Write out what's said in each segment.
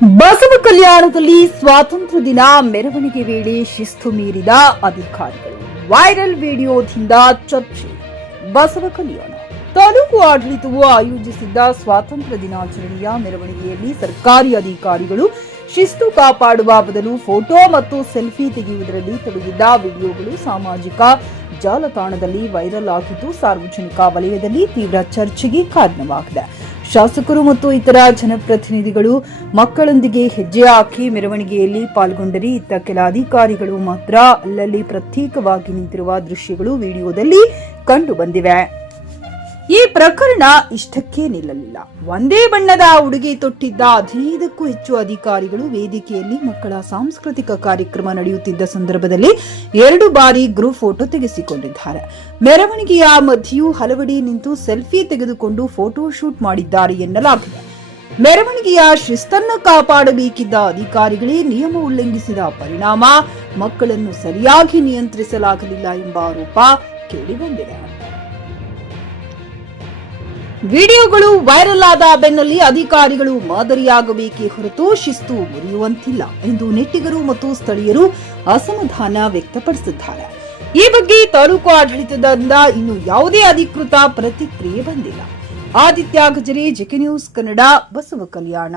ಬಸವ ಕಲ್ಯಾಣದಲ್ಲಿ ಸ್ವಾತಂತ್ರ್ಯ ದಿನ ಮೆರವಣಿಗೆ ವೇಳೆ ಶಿಸ್ತು ಮೀರಿದ ಅಧಿಕಾರಿಗಳು. ವೈರಲ್ ವಿಡಿಯೋದಿಂದ ಚರ್ಚೆ. ಬಸವ ಕಲ್ಯಾಣ ತಾಲೂಕು ಆಡಳಿತವು ಆಯೋಜಿಸಿದ್ದ ಸ್ವಾತಂತ್ರ್ಯ ದಿನಾಚರಣೆಯ ಮೆರವಣಿಗೆಯಲ್ಲಿ ಸರ್ಕಾರಿ ಅಧಿಕಾರಿಗಳು ಶಿಸ್ತು ಕಾಪಾಡುವ ಬದಲು ಫೋಟೋ ಮತ್ತು ಸೆಲ್ಫಿ ತೆಗೆಯುವುದರಲ್ಲಿ ತೊಡಗಿದ್ದ ವಿಡಿಯೋಗಳು ಸಾಮಾಜಿಕ ಜಾಲತಾಣದಲ್ಲಿ ವೈರಲ್ ಆಗಿದ್ದು ಸಾರ್ವಜನಿಕ ವಲಯದಲ್ಲಿ ತೀವ್ರ ಚರ್ಚೆಗೆ ಕಾರಣವಾಗಿದೆ. ಶಾಸಕರು ಮತ್ತು ಇತರ ಜನಪ್ರತಿನಿಧಿಗಳು ಮಕ್ಕಳೊಂದಿಗೆ ಹೆಜ್ಜೆ ಹಾಕಿ ಮೆರವಣಿಗೆಯಲ್ಲಿ ಪಾಲ್ಗೊಂಡರೆ ಇತ್ತ ಕೆಲ ಅಧಿಕಾರಿಗಳು ಮಾತ್ರ ಅಲ್ಲಲ್ಲಿ ಪ್ರತ್ಯೇಕವಾಗಿ ನಿಂತಿರುವ ದೃಶ್ಯಗಳು ವಿಡಿಯೋದಲ್ಲಿ ಕಂಡುಬಂದಿವೆ. ಈ ಪ್ರಕರಣ ಇಷ್ಟಕ್ಕೆ ನಿಲ್ಲಲಿಲ್ಲ. ಒಂದೇ ಬಣ್ಣದ ಉಡುಗೆ ತೊಟ್ಟಿದ್ದ 15ಕ್ಕೂ ಹೆಚ್ಚು ಅಧಿಕಾರಿಗಳು ವೇದಿಕೆಯಲ್ಲಿ ಮಕ್ಕಳ ಸಾಂಸ್ಕೃತಿಕ ಕಾರ್ಯಕ್ರಮ ನಡೆಯುತ್ತಿದ್ದ ಸಂದರ್ಭದಲ್ಲಿ 2 ಬಾರಿ ಗ್ರೂಪ್ ಫೋಟೋ ತೆಗೆಸಿಕೊಂಡಿದ್ದಾರೆ. ಮೆರವಣಿಗೆಯ ಮಧ್ಯೆಯೂ ಹಲವೆಡೆ ನಿಂತು ಸೆಲ್ಫಿ ತೆಗೆದುಕೊಂಡು ಫೋಟೋ ಶೂಟ್ ಮಾಡಿದ್ದಾರೆ ಎನ್ನಲಾಗಿದೆ. ಮೆರವಣಿಗೆಯ ಶಿಸ್ತನ್ನು ಕಾಪಾಡಬೇಕಿದ್ದ ಅಧಿಕಾರಿಗಳೇ ನಿಯಮ ಉಲ್ಲಂಘಿಸಿದ ಪರಿಣಾಮ ಮಕ್ಕಳನ್ನು ಸರಿಯಾಗಿ ನಿಯಂತ್ರಿಸಲಾಗಲಿಲ್ಲ ಎಂಬ ಆರೋಪ ಕೇಳಿಬಂದಿದೆ. ವಿಡಿಯೋಗಳು ವೈರಲ್ ಆದ ಬೆನ್ನಲ್ಲಿ ಅಧಿಕಾರಿಗಳು ಮಾದರಿಯಾಗಬೇಕೇ ಹೊರತು ಶಿಸ್ತು ಮುರಿಯುವಂತಿಲ್ಲ ಎಂದು ನೆಟ್ಟಿಗರು ಮತ್ತು ಸ್ಥಳೀಯರು ಅಸಮಾಧಾನ ವ್ಯಕ್ತಪಡಿಸಿದ್ದಾರೆ. ಈ ಬಗ್ಗೆ ತಾಲೂಕು ಆಡಳಿತದಿಂದ ಇನ್ನೂ ಯಾವುದೇ ಅಧಿಕೃತ ಪ್ರತಿಕ್ರಿಯೆ ಬಂದಿಲ್ಲ. Aditya Gajare, JK news Kannada, Basava Kalyana.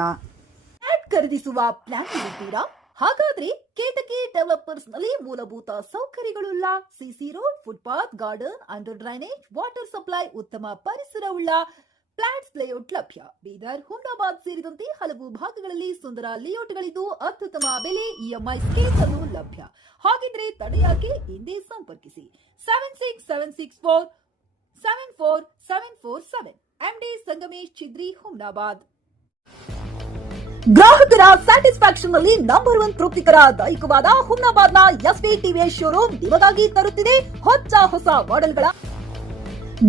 ಖರೀದಿಸುವ ಪ್ಲಾನ್ ಇದ್ದೀರಾ? ಹಾಗಾದ್ರೆ ಕೇತಕಿ ಡೆವಲಪರ್ಸ್ ನಲ್ಲಿ ಮೂಲಭೂತ ಸೌಕರ್ಯಗಳುಳ್ಳ CC road, footpath, garden, under drainage, water supply, ಉತ್ತಮ ಪರಿಸರವುಳ್ಳ ಫ್ಲಾಟ್ಸ್ ಲೇಔಟ್ ಲಭ್ಯ. ಬೀದರ್, ಹುಮ್ನಾಬಾದ್ ಸೇರಿದಂತೆ ಹಲವು ಭಾಗಗಳಲ್ಲಿ ಸುಂದರ ಲೇಔಟ್ಗಳಿದ್ದು ಅತ್ಯುತ್ತಮ ಬೆಲೆ, ಇಎಂಐ ಸ್ಕೀಮ್ಸ್ ಅನ್ನು ಲಭ್ಯ. ಹಾಗಿದ್ರೆ ತಡೆಯಾಕೆ ಹಿಂದೆ ಸಂಪರ್ಕಿಸಿ 7676474747 ಎಂಡಿ ಸಂಗಮೇಶ್ ಚಿದ್ರಿ, ಹುಮ್ನಾಬಾದ್. ಗ್ರಾಹಕರ ಸ್ಯಾಟಿಸ್ಫ್ಯಾಕ್ಷನ್ ನಲ್ಲಿ ನಂಬರ್ 1 ತೃಪ್ತಿಕರದಾಯಕವಾದ ಹುಮ್ನಾಬಾದ್ನ ಎಸ್ವಿ ಟಿವಿಎಸ್ ಶೋರೂಮ್ ನಿಮಗಾಗಿ ತರುತ್ತಿದೆ ಹೊಸ ಮಾಡೆಲ್ಗಳ.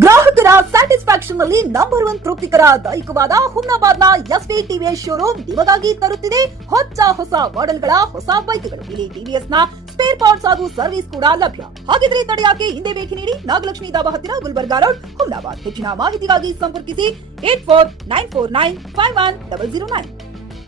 ಗ್ರಾಹಕರ ಸ್ಯಾಟಿಸ್ಫ್ಯಾಕ್ಷನ್ ನಲ್ಲಿ ನಂಬರ್ 1 ತೃಪ್ತಿಕರದಾಯಕವಾದ ಹುಮ್ನಾಬಾದ್ನ ಎಸ್ವಿ ಟಿವಿಎಸ್ ಶೋರೂಮ್ ನಿಮಗಾಗಿ ತರುತ್ತಿದೆ ಹೊಸ ಮಾಡೆಲ್ಗಳ ಹೊಸ ಬೈಕ್ಗಳು. ಇಲ್ಲಿ ಟಿವಿಎಸ್ ನ ಸ್ಪೇರ್ ಪಾರ್ಟ್ಸ್ ಹಾಗೂ ಸರ್ವಿಸ್ ಕೂಡ ಲಭ್ಯ. ಹಾಗಿದ್ರೆ ತಡೆಯಾಕೆ ಹಿಂದೆ ಭೇಟಿ ನೀಡಿ ನಾಗಲಕ್ಷ್ಮಿ ದಾಬಾ ಹತ್ತಿರ, ಗುಲ್ಬರ್ಗಾ ರೋಡ್, ಹುಮ್ನಾಬಾದ್. ಹೆಚ್ಚಿನ ಮಾಹಿತಿಗಾಗಿ ಸಂಪರ್ಕಿಸಿ 8494951009.